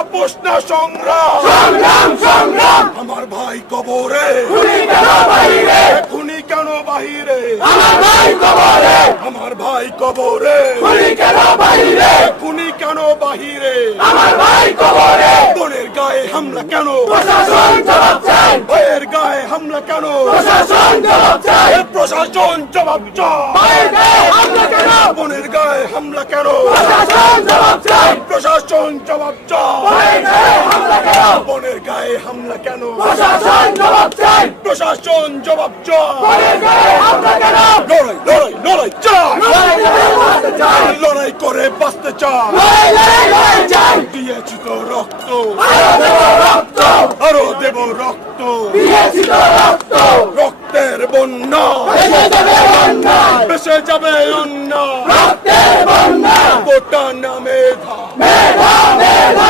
আপোষ না সংগ্রাম সংগ্রাম সংগ্রাম আমার ভাই কবরে খুনি কেন বাহিরে খুনি কেন বাহিরে আমার ভাই কবরে আমার ভাই কবরে খুনি কেন বাহিরে খুনি কেন বাহিরে আমার ভাই কবরে বোনের গায়ে হামলা কেন প্রশাসন জবাব চাই ভাইয়ের গায়ে হামলা কেন প্রশাসন জবাব চাই প্রশাসন জবাব চায় ভাইয়ের গায়ে হামলা কেন বোনের গায়ে হামলা কেন প্রশাসন জবাব চাই প্রশাসন জবাব চায় ভাইয়ের গায়ে হামলা কেন বোনের গায়ে হামলা কেন প্রশাসন জবাব চাই প্রশাসন জবাব চায় ভাইয়ের গায়ে হামলা কেন লড়াই লড়াই লড়াই চায় লড়াই করে বাঁচতে চাই লড়াই করে বাঁচতে চায় লড়াই চাই দিয়েছি তো রক্ত আরো দেব রক্ত আরো দেব রক্ত দিয়েছি তো রক্ত রক্তের বন্যা এসে যাবে অন্যায় বেসে যাবে অন্যায় রক্তের বন্যা গোটা না মেধা মেধা মেধা